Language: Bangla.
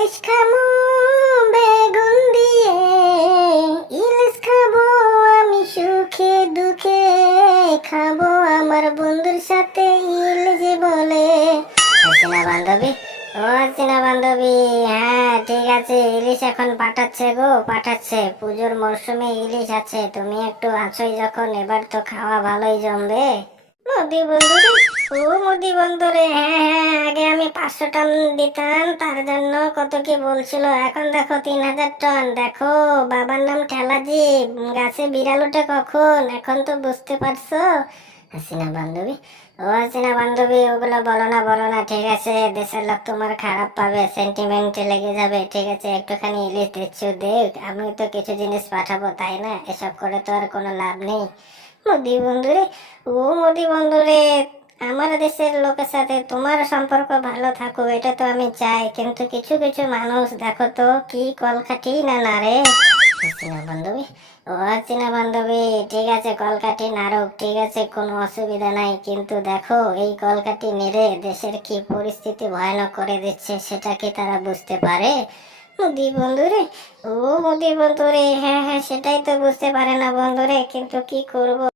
ইলিশ খামু বেগুন দিয়ে। ইলিশ খাব, আমি সুখে দুঃখে। খাব আমার বন্ধুর সাথে ইলিশ বলে। হাসিনা বান্ধবী, ও হাসিনা বান্ধবী হ্যাঁ ঠিক আছে, ইলিশ এখন পাঠাচ্ছে গো, পাঠাচ্ছে। পুজোর মরশুমে ইলিশ আছে, তুমি একটু আছোই যখন, এবার তো খাওয়া ভালোই জমবে। মোদি বন্ধুরে ও মোদি বন্ধুরে হ্যাঁ হ্যাঁ আগে আমি পাঁচশো টন দিতাম, তার জন্য কত কি বলছিল, এখন দেখো তিন হাজার টন, দেখো, বাবার নাম ঠেলাজি গাছে বিড়াল ওঠে কখন, এখন তো বুঝতে পারছ? হাসিনা বান্ধবী, ও হাসিনা বান্ধবী, ওগুলো বলো না বলো না, ঠিক আছে, দেশের লোক তোমার খারাপ পাবে সেন্টিমেন্টে লেগে যাবে, ঠিক আছে, একটুখানি ইলিশ দিচ্ছ, দেখ, আমি তো কিছু জিনিস পাঠাবো, তাই না? এসব করে তো আর কোনো লাভ নেই। মোদি বন্ধুরে ও মোদি বন্ধুরে আমার দেশের লোকের সাথে তোমার সম্পর্ক ভালো থাকুক, এটা তো আমি চাই। কিন্তু কিছু কিছু মানুষ, দেখো তো, কি কলকাঠি না না রে হাসিনা বান্ধবী ও হাসিনা বান্ধবী ঠিক আছে, কলকাঠি নারক ঠিক আছে, কোনো অসুবিধা নাই। কিন্তু দেখো, এই কলকাঠি নেড়ে দেশের কি পরিস্থিতি ভয়ানক করে দিচ্ছে, সেটা কি তারা বুঝতে পারে? মোদি বন্ধুরে ও মোদি বন্ধুরে হ্যাঁ হ্যাঁ সেটাই তো বুঝতে পারে না বন্ধুরে কিন্তু কি করব?